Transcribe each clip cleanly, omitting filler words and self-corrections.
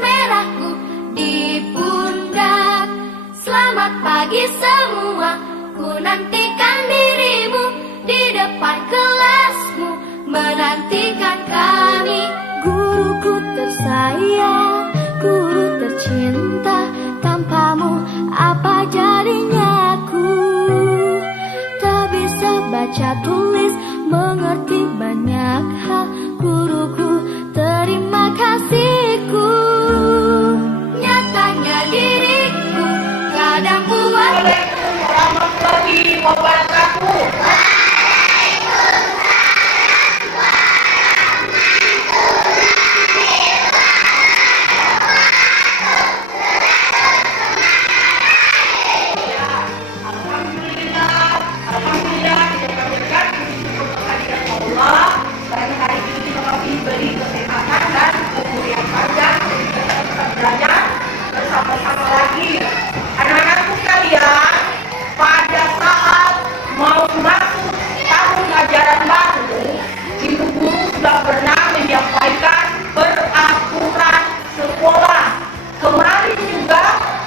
merahku di pundak. Selamat pagi semua, ku nantikan dirimu di depan kelasmu, menantikan kami. Guruku tersayang, guru tercinta, tanpamu apa jadinya aku? Tak bisa baca tulis, mengerti banyak hal. Guruku, terima kasihku. Nyatanya diriku kadang buat. Assalamualaikum warahmatullahi wabarakatuh. Alhamdulillah kita panjatkan puji syukur kehadirat Allah. Pada hari ini kita diberi kesehatan dan umur yang panjang sehingga kita tetap belajar bersama-sama lagi. Anak-anakku sekalian, pada saat mau masuk tahun ajaran baru, ibu guru sudah pernah menyampaikan peraturan sekolah. Kemarin juga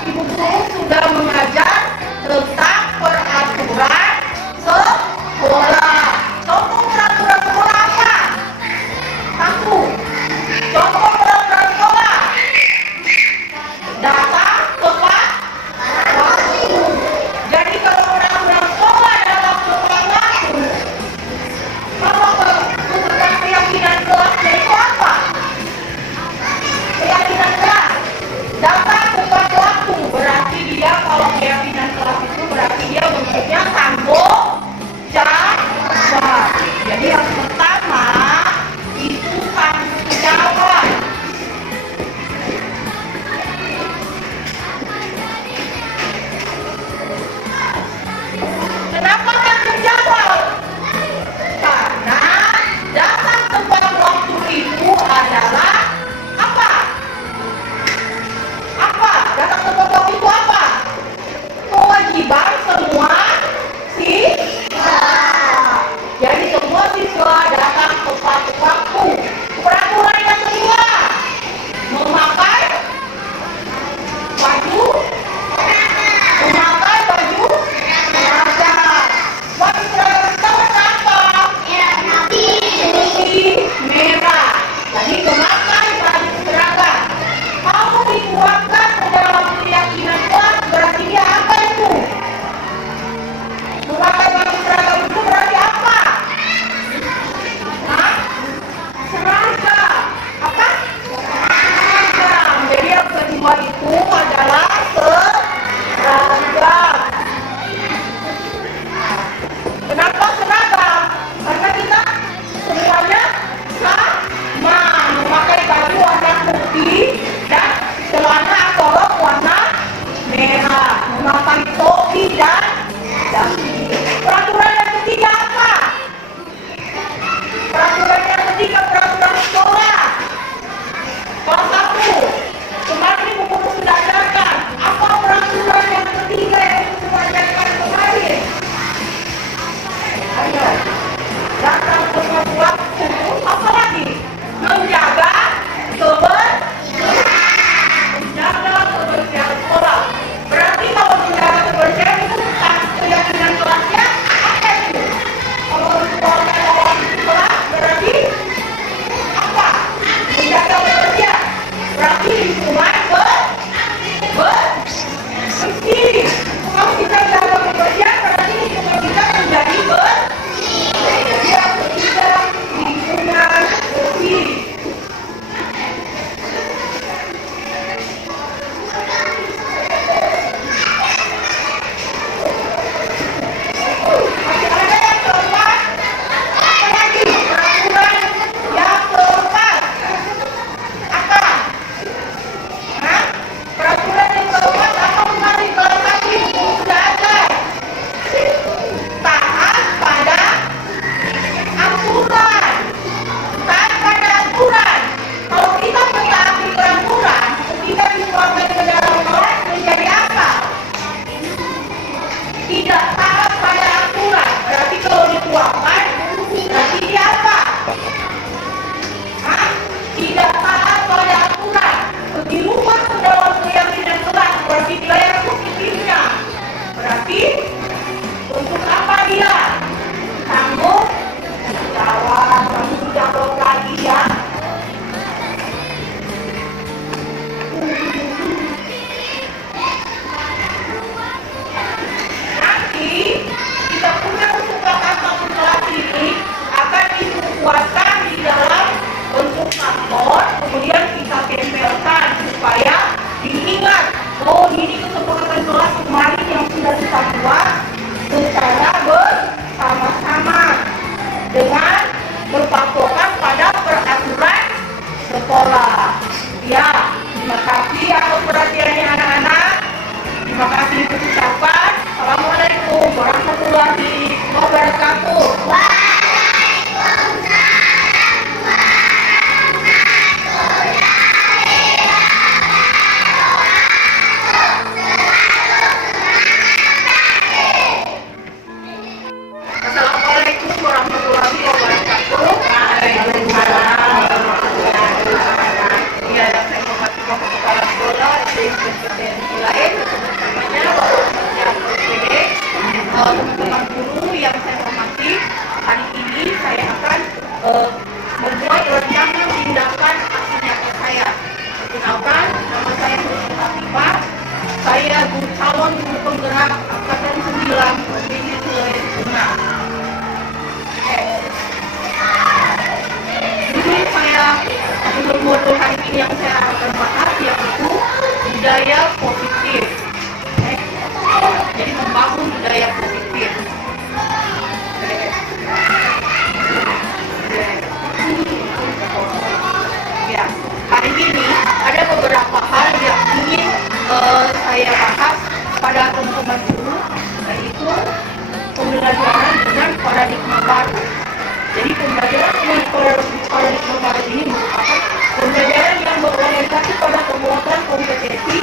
ibu guru sudah mengajar tentang peraturan sekolah. Contoh peraturan sekolah apa? Satu, contoh peraturan sekolah. Datang tepat waktu. Jadi kalau orang-orang sekolah datang tepat waktu, kalau bukan keyakinan kelasnya itu apa? Keyakinan kelas datang tepat waktu berarti dia, kalau keyakinan kelas itu berarti dia bentuknya tanggung jawab. Jadi yang pertama itu tanggung jawab. Kenapa tanggung jawab? Karena datang tepat waktu itu adalah apa? Apa? Datang tepat waktu itu apa? Kewajiban semua siswa. Jadi semua siswa datang tepat waktu. Peraturan yang kedua, memakai baju seragam. Baju seragam kita warna apa? Putih, merah. Jadi memakai baju seragam. Kalau dikuatkan ke dalam keyakinan kelas, berarti dia apa itu? Memakai baju seragam itu berarti apa? Hah? Seragam. Apa? Seragam. Jadi yang kedua itu adalah seragam. Kenapa seragam? Karena kita semuanya sama, memakai baju warna putih dan celana atau rok warna merah, memakai topi dan dasi. Peraturan yang ketiga apa? Peraturan yang ketiga peraturan sekolah. Kelas 1. Kemarin ibu guru sudah ajarkan. Apa peraturan yang ketiga yang ibu guru ajarkan kemarin? Ayo. Datang tepat waktu. Apa lagi? Menjaga kebersihan sekolah. Berarti kalau menjaga kebersihan itu bukan keyakinan teman-teman guru yang saya hormati, hari ini saya akan membuat rancangan tindakan aksi nyata saya. Perkenalkan, nama saya Husni Fatimah. Saya calon guru penggerak Angkatan 9 Provinsi Sulawesi Tengah. Dulu saya modul hari ini yang saya akan bahas yaitu budaya positif. Jadi membangun budaya positif. Ya, hari ini ada beberapa hal yang ingin saya bahas pada teman-teman guru, yaitu pembelajaran dengan paradigma baru. Jadi pembelajaran dengan paradigma baru ini merupakan pembelajaran yang berorientasi pada penguatan kompetensi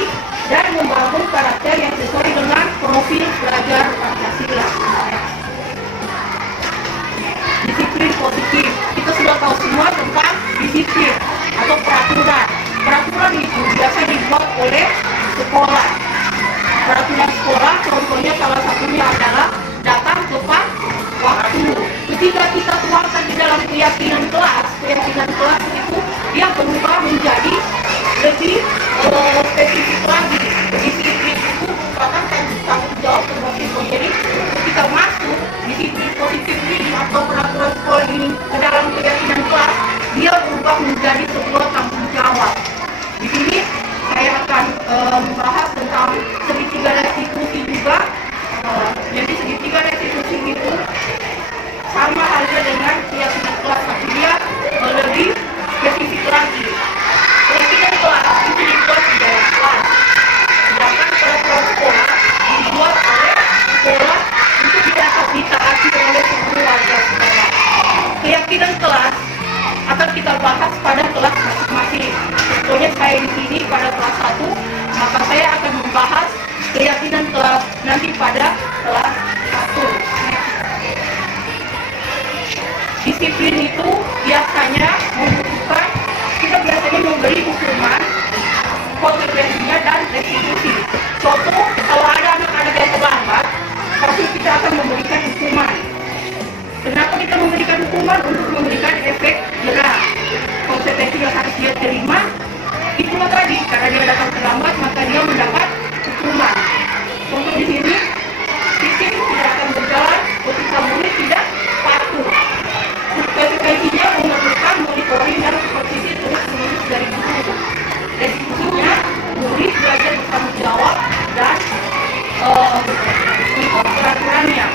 dan membangun karakter yang sesuai dengan profil pelajar Pancasila. Disiplin positif, kita sudah tahu semua tentang disiplin atau peraturan. Peraturan itu biasa dibuat oleh sekolah. Peraturan sekolah contohnya salah satunya adalah datang tepat waktu. Ketika kita tuangkan di dalam keyakinan kelas itu dia berubah menjadi lebih spesifik lagi. Disiplin itu merupakan tanggung jawab sebuah siswa. Jadi ketika masuk disiplin positif ini atau peraturan sekolah ini ke dalam keyakinan kelas, dia berubah menjadi sebuah tanggung jawab. Di sini saya akan membahas tentang segitiga restitusi juga. Jadi segitiga restitusi itu sama halnya dengan keyakinan kelas, tapi dia lebih spesifik lagi. Keyakinan kelas itu dibuat di dalam kelas, sedangkan peraturan sekolah dibuat oleh sekolah untuk ditaati oleh seluruh warga sekolah. Keyakinan kelas akan kita bahas pada kelas masing-masing. Contohnya saya di sini pada kelas 1, maka saya akan membahas keyakinan kelas nanti pada kelas 1. Disiplin itu biasanya membutuhkan, kita biasanya memberi hukuman, konsekuensinya dan restitusi. Contoh, kalau ada anak-anak yang terlambat, pasti kita akan memberikan hukuman. Kenapa kita memberikan hukuman? Untuk memberikan efek jerah. Konsekuensi yang harus dia terima, itulah tadi, karena dia datang terlambat, maka dia mendapat hukuman. Contoh di sini, sistem tidak akan berjalan ketika murid tidak patuh. Konsekuensinya memerlukan monitoring dan supervisi terus-menerus dari guru. Restitusinya, murid belajar bertanggung jawab dan ikut peraturannya.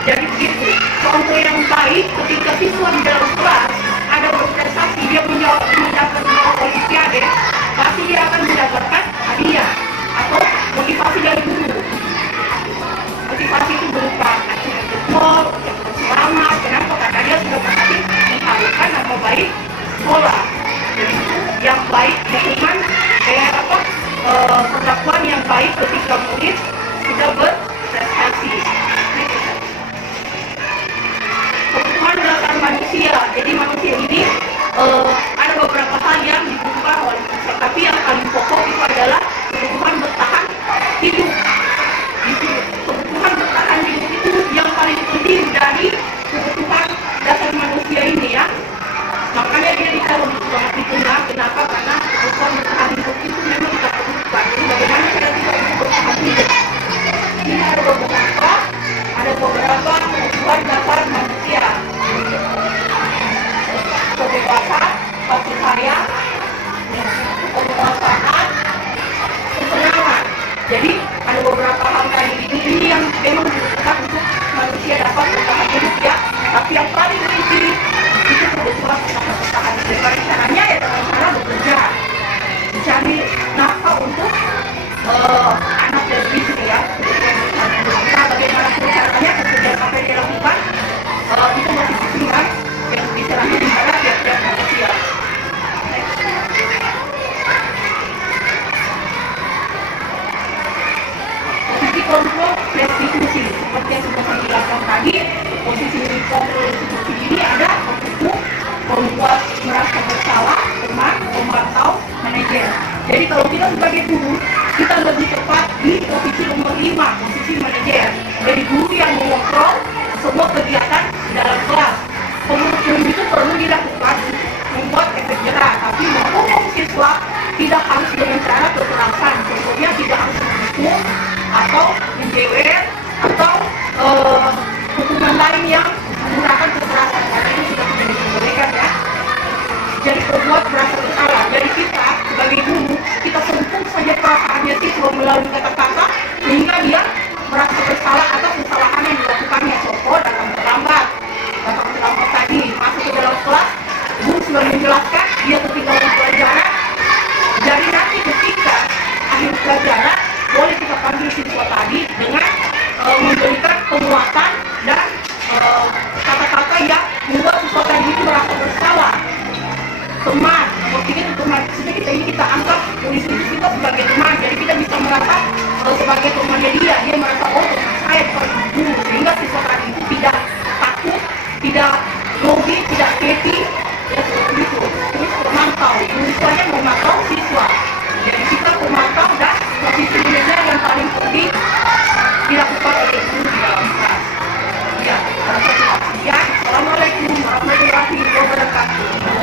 Jadi begitu. Contoh yang baik ketika siswa di dalam kelas ada berprestasi, dia mendapat olimpiade, pasti dia akan mendapatkan hadiah atau motivasi dari guru. Motivasi itu berupa mall, selamat. Kenapa? Karena dia sudah berhasil menghadirkan nama baik sekolah. Jadi itu yang baik, hukuman kayak apa? Perlakuan yang baik ketika murid sudah berprestasi. Kebutuhan dasar manusia. Jadi manusia ini ada beberapa hal yang dibutuhkan oleh manusia, tapi yang paling pokok itu adalah kebutuhan bertahan hidup. Kebutuhan bertahan hidup itu yang paling penting dari kebutuhan dasar manusia ini ya. Makanya dia ditaruh banget di tengah. Kenapa? Karena kebutuhan bertahan hidup itu memang kita perlukan. Bagaimana cara kita untuk bertahan hidup?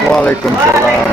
Waalaikumsalam.